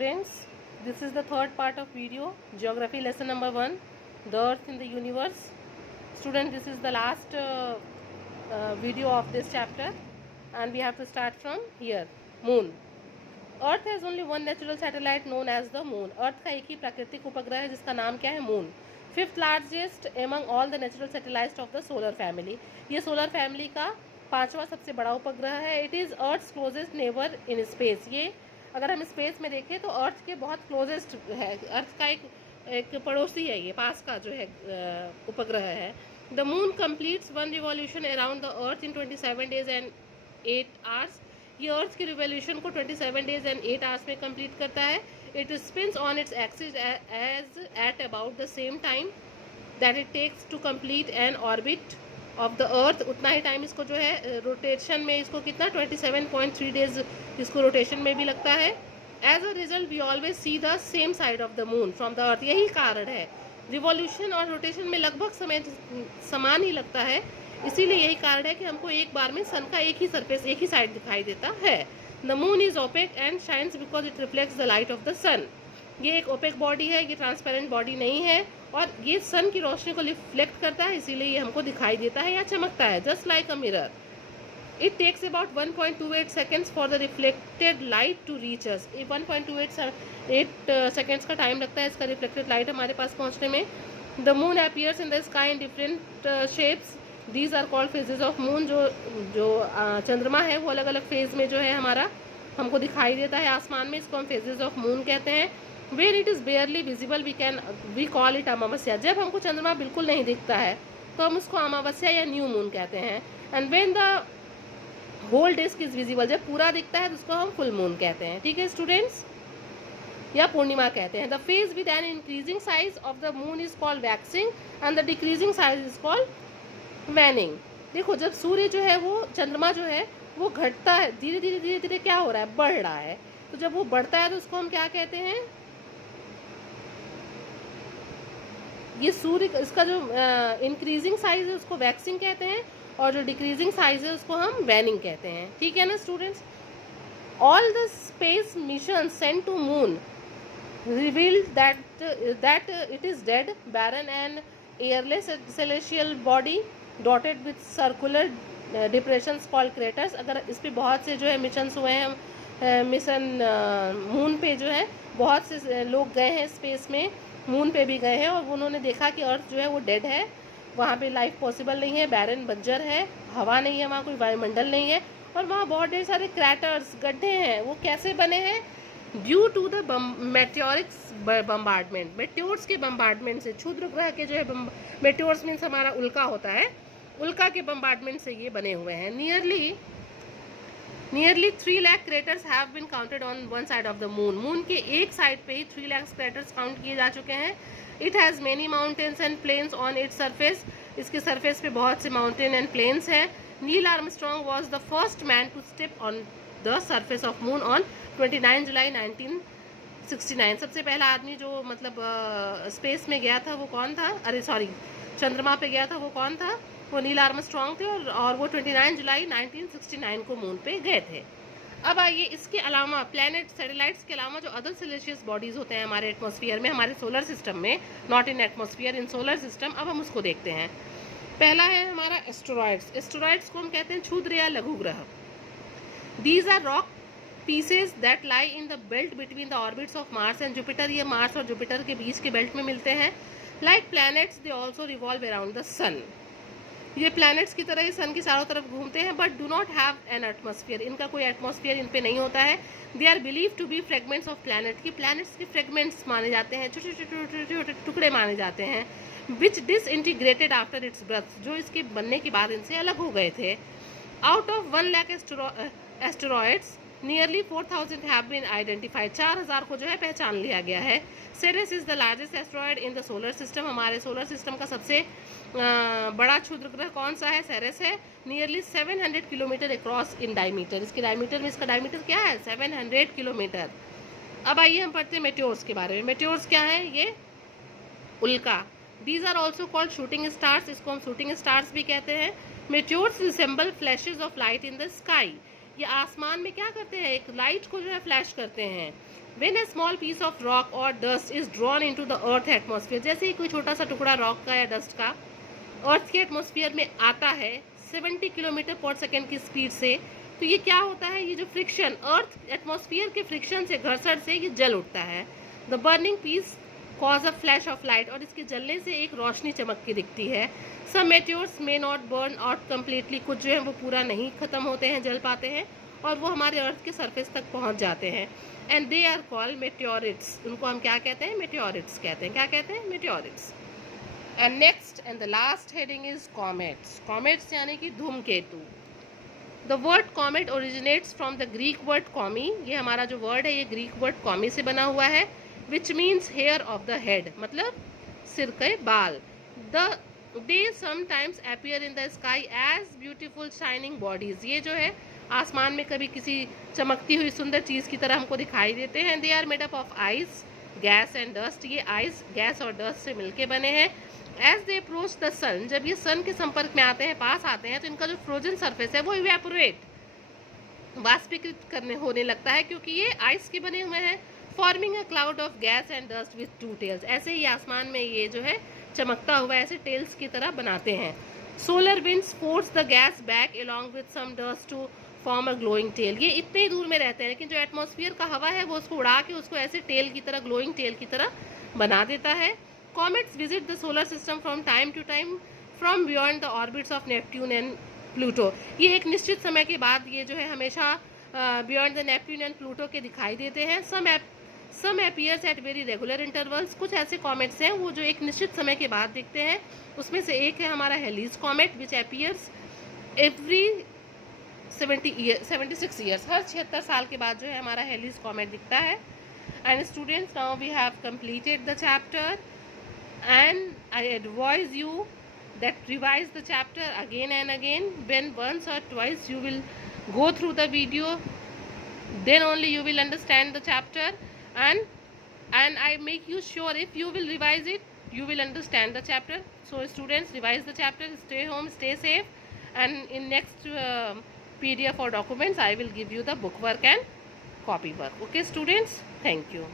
students, this is the third part of video, geography lesson number 1, the earth in the universe. Student, this is the last video of this chapter and we have to start from here. Moon. Earth has only one natural satellite known as the moon. Earth का एक ही प्राकृतिक उपग्रह है जिसका नाम क्या है? Moon. Fifth largest among all the natural satellites of the solar family. ये सोलर फैमिली का पांचवा सबसे बड़ा उपग्रह है. It is earth's closest neighbour in space. ये अगर हम स्पेस में देखें तो अर्थ के बहुत क्लोजेस्ट है. अर्थ का एक पड़ोसी है, ये पास का जो है उपग्रह है. The moon completes one revolution around the earth in 27 days and 8 hours. ये अर्थ की रिवॉल्यूशन को 27 डेज एंड 8 आवर्स में कंप्लीट करता है. It spins on its axis as at about the same time that it takes to complete an orbit of the earth. उतना ही time इसको जो है रोटेशन में, इसको कितना 27.3 डेज इसको रोटेशन में भी लगता है. As a result we always see the same side of the moon from the earth. यही कारण है, रिवॉल्यूशन और रोटेशन में लगभग समय समान ही लगता है. इसीलिए यही कारण है कि हमको एक बार में सन का एक ही सरफेस, एक ही साइड दिखाई देता है. The moon is opaque and shines because it reflects the light of the sun. ये एक ओपेक बॉडी है, ये ट्रांसपेरेंट बॉडी नहीं है और ये सन की रोशनी को रिफ्लेक्ट करता है, इसीलिए ये हमको दिखाई देता है या चमकता है. Just like a mirror. It takes about 1.28 seconds for the reflected light to reach us. 1.28 seconds का टाइम लगता है इसका रिफ्लेक्टेड लाइट हमारे पास पहुंचने में. The moon appears in the sky in different shapes. These are called phases of moon. जो चंद्रमा है वो अलग अलग फेज में जो है हमारा हमको दिखाई देता है आसमान में, इसको हम फेजेस ऑफ मून कहते हैं. Where it is barely visible we call it amavasya. जब हमको चंद्रमा बिल्कुल नहीं दिखता है तो हम उसको अमावस्या या न्यू मून कहते हैं. And when the whole disc is visible, जब पूरा दिखता है तो उसको हम फुल मून कहते हैं. ठीक है स्टूडेंट्स, या पूर्णिमा कहते हैं. The phase with an increasing size of the moon is called waxing and the decreasing size is called waning. देखो, जब सूर्य जो है वो, चंद्रमा जो है वो घटता है, धीरे धीरे धीरे धीरे क्या हो रहा है, बढ़ रहा है. तो जब वो बढ़ता है तो उसको हम क्या कहते हैं? ये सूर्य, इसका जो इंक्रीजिंग साइज है उसको वैक्सिंग कहते हैं और जो डिक्रीजिंग साइज है उसको हम वैनिंग कहते हैं. ठीक है ना students. All the space mission sent to moon revealed that it is dead, barren and airless celestial body dotted with circular depressions called craters. अगर इस पे बहुत से जो है मिशंस हुए हैं, मिशन मून पे जो है बहुत से लोग गए हैं स्पेस में, मून पे भी गए हैं और उन्होंने देखा कि अर्थ जो है वो डेड है, वहाँ पे लाइफ पॉसिबल नहीं है, बैरन बंजर है, हवा नहीं है, वहाँ कोई वायुमंडल नहीं है और वहाँ बहुत ढेर सारे क्रैटर्स, गड्ढे हैं. वो कैसे बने हैं? Due to the meteorics bombardment. Meteors के बम्बार्डमेंट से, क्षुद्र ग्रह के जो है, मेट्योर्स मीन्स हमारा उल्का होता है, उल्का के बम्बार्डमेंट से ये बने हुए हैं. Nearly 3 lakh craters have been counted on one side of the moon. Moon के एक साइड पे ही 3 लाख क्रेटर्स काउंट किए जा चुके हैं. It has many mountains and plains on its surface. इसके सरफेस पे बहुत से माउंटेन एंड प्लेन्स हैं. Neil Armstrong was the first man to step on the surface of moon on 29 July 1969. सबसे पहला आदमी जो मतलब स्पेस में गया था वो कौन था? अरे सॉरी, चंद्रमा पे गया था वो कौन था? वो नील आर्मस्ट्रॉन्ग थे और वो 29 जुलाई 1969 को मून पे गए थे. अब आइए, इसके अलावा प्लैनेट, सैटेलाइट्स के अलावा जो अदर सेलेशियस बॉडीज होते हैं हमारे एटमॉस्फेयर में, हमारे सोलर सिस्टम में, not in atmosphere, in solar system. अब हम उसको देखते हैं. पहला है हमारा एस्टेरॉइड्स. एस्टेरॉइड्स को हम कहते हैं क्षुद्र या लघु ग्रह. These are rock pieces that lie in the belt between the orbits of Mars and Jupiter. ये मार्स और जुपिटर के बीच के बेल्ट में मिलते हैं. Like planets they also revolve around the sun. ये प्लैनेट्स की तरह ही सन की चारों तरफ घूमते हैं, but do not have an atmosphere. इनका कोई एटमॉस्फेयर इन पे नहीं होता है. They are believe to be fragments of planet. की प्लैनेट्स के फ्रेगमेंट्स माने जाते हैं, छोटे छोटे छोटे टुकड़े माने जाते हैं. विच डिसइंटीग्रेटेड आफ्टर इट्स बर्थ, जो इसके बनने के बाद इनसे अलग हो गए थे. Out of 1 lakh asteroids nearly 4000 have been identified. 4000 को जो है पहचान लिया गया है. Ceres is the largest asteroid in the solar system. हमारे सोलर सिस्टम का सबसे बड़ा क्षुद्र ग्रह कौन सा है? सेरेस है. Nearly 700 kilometre across in diameter. इसके डायमीटर में, इसका डायमीटर क्या है? 700 किलोमीटर. अब आइए हम पढ़ते हैं मेट्योर्स के बारे में. मेट्योर्स क्या है? ये उल्का. These are also called shooting stars. इसको हम शूटिंग स्टार्स भी कहते हैं. Meteors resemble flashes of light in the sky. ये आसमान में क्या करते हैं? एक लाइट को जो है फ्लैश करते हैं. When a small piece of rock or dust is drawn into the earth atmosphere, जैसे ही कोई छोटा सा टुकड़ा रॉक का या डस्ट का अर्थ के एटमॉस्फेयर में आता है 70 किलोमीटर पर सेकेंड की स्पीड से, तो ये क्या होता है, ये जो फ्रिक्शन अर्थ एटमॉस्फेयर के फ्रिक्शन से, घर्षण से ये जल उठता है। The burning piece cause a flash of light, और इसके जलने से एक रोशनी चमक के दिखती है। Some meteors may not burn out completely, कुछ जो है वो पूरा नहीं खत्म होते हैं, जल पाते हैं, और वो हमारे अर्थ के सरफेस तक पहुंच जाते हैं। एंड दे आर कॉल्ड मेट्योरिट्स, उनको हम क्या कहते हैं, मेट्योरिट्स कहते हैं। क्या कहते हैं, meteorites. And next and the last heading is comets. Comets यानी कि धूमकेतु। The word comet originates from the Greek word kome, ये हमारा जो वर्ड है ये ग्रीक वर्ड कॉमी से बना हुआ है, which means hair of the head, मतलब सिर के बाल। They sometimes appear in the sky as beautiful shining bodies, ये जो है आसमान में कभी किसी चमकती हुई सुंदर चीज़ की तरह हमको दिखाई देते हैं। They are made up of ice, gas and dust, ये आइस, गैस और डस्ट से मिलके बने हैं। As they approach the sun, जब ये सन के संपर्क में आते हैं, पास आते हैं, तो इनका जो फ्रोजन सरफेस है वो इवेपोरेट, वाष्पीकृत करने होने लगता है, क्योंकि ये आइस के बने हुए हैं। Forming a cloud of gas and dust with two tails, ऐसे ही आसमान में ये जो है चमकता हुआ ऐसे टेल्स की तरह बनाते हैं। Solar winds force the gas back along with some dust to form a glowing tail, ये इतने ही दूर में रहते हैं, लेकिन जो एटमॉस्फेयर का हवा है वो उसको उड़ा के उसको ऐसे टेल की तरह, ग्लोइंग टेल की तरह बना देता है। Comets visit the solar system from time to time from beyond the orbits of Neptune and Pluto, ये एक निश्चित समय के बाद ये जो है हमेशा beyond the Neptune and Pluto के दिखाई देते हैं। Some appears at very regular intervals, कुछ ऐसे कॉमेट्स हैं वो जो एक निश्चित समय के बाद दिखते हैं, उसमें से एक है हमारा हेलीज कॉमेट विच अपीयर्स एवरी 76 ईयर्स, हर 76 साल के बाद जो है हमारा हेलीज कॉमेट दिखता है। And students, now we have completed the chapter and I advise you that revise the chapter again and again. When once or twice you will go through the video, then only you will understand the chapter, and I make you sure if you will revise it you will understand the chapter. So students, revise the chapter, stay home, stay safe, and in next PDF or documents I will give you the book work and copy work. Okay students, thank you.